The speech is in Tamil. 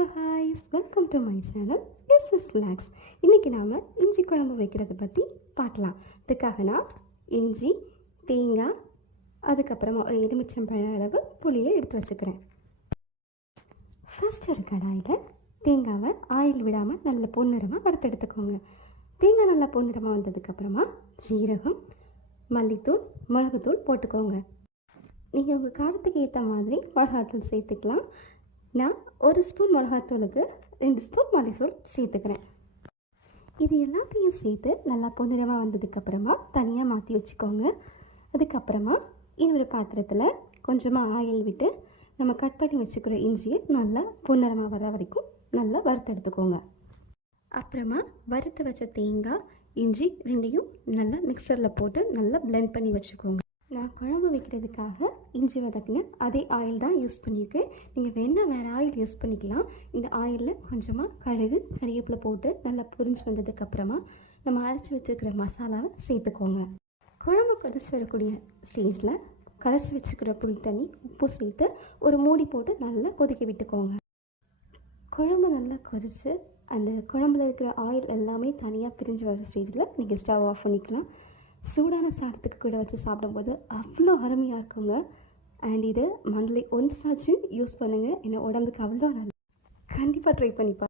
Hello hi's, welcome to my channel. This is relax. இன்றைக்கி நாம் இஞ்சி குழம்பு வைக்கிறத பற்றி பார்க்கலாம். அதுக்காக நான் இஞ்சி, தேங்காய், அதுக்கப்புறமா ஒரு எலுமிச்சம்பழ அளவு புளியை எடுத்து வச்சுக்கிறேன். ஃபர்ஸ்ட் ஒரு கடாயில் தேங்காவை ஆயில் விடாமல் நல்ல பொன்னிறமாக வறுத்தெடுத்துக்கோங்க. தேங்காய் நல்லா பொன்னிறமாக வந்ததுக்கப்புறமா ஜீரகம், மல்லித்தூள், மிளகுத்தூள் போட்டுக்கோங்க. நீங்கள் உங்கள் காரத்துக்கு ஏற்ற மாதிரி மிளகாத்தூள் சேர்த்துக்கலாம். நான் 1 ஸ்பூன் மிளகாத்தூளுக்கு 2 ஸ்பூன் மல்லித்தூள் சேர்த்துக்கிறேன். இது எல்லாத்தையும் சேர்த்து நல்லா பொன்னிறமாக வந்ததுக்கப்புறமா தனியாக மாற்றி வச்சுக்கோங்க. அதுக்கப்புறமா இன்னொரு பாத்திரத்தில் கொஞ்சமாக ஆயில் விட்டு நம்ம கட் பண்ணி வச்சுக்கிற இஞ்சியை நல்லா பொன்னிறமாக வர வரைக்கும் நல்லா வறுத்தெடுத்துக்கோங்க. அப்புறமா வறுத்து வச்ச தேங்காய், இஞ்சி ரெண்டையும் நல்லா மிக்சரில் போட்டு நல்லா பிளெண்ட் பண்ணி வச்சுக்கோங்க. நான் குழம்பு வைக்கிறதுக்காக இஞ்சி வதக்கின அதே ஆயில் தான் யூஸ் பண்ணியிருக்கேன். நீங்கள் வேறு ஆயில் யூஸ் பண்ணிக்கலாம். இந்த ஆயிலில் கொஞ்சமாக கடுகு, கறிவேப்பிலை போட்டு நல்லா பொரிஞ்சு வந்ததுக்கப்புறமா நம்ம அரைச்சி வச்சுருக்கிற மசாலாவை சேர்த்துக்கோங்க. குழம்பு கொதிச்சு வரக்கூடிய ஸ்டேஜில் கரைச்சி வச்சுருக்கிற புளி தண்ணி, உப்பு சேர்த்து ஒரு மூடி போட்டு நல்லா கொதிக்க விட்டுக்கோங்க. குழம்பு நல்லா கொதித்து அந்த குழம்புல இருக்கிற ஆயில் எல்லாமே தனியாக பிரிஞ்சு வர ஸ்டேஜில் நீங்கள் ஸ்டவ் ஆஃப் பண்ணிக்கலாம். சூடான சாதத்துக்கு கூட வச்சு சாப்பிடும்போது அவ்வளோ அருமையாக இருக்குங்க. அண்ட் இது மந்த்லி ஒன்ஸ் ஆச்சும் யூஸ் பண்ணுங்கள். ஏன்னா உடம்புக்கு அவ்வளோ நல்லது. கண்டிப்பாக ட்ரை பண்ணிப்பா.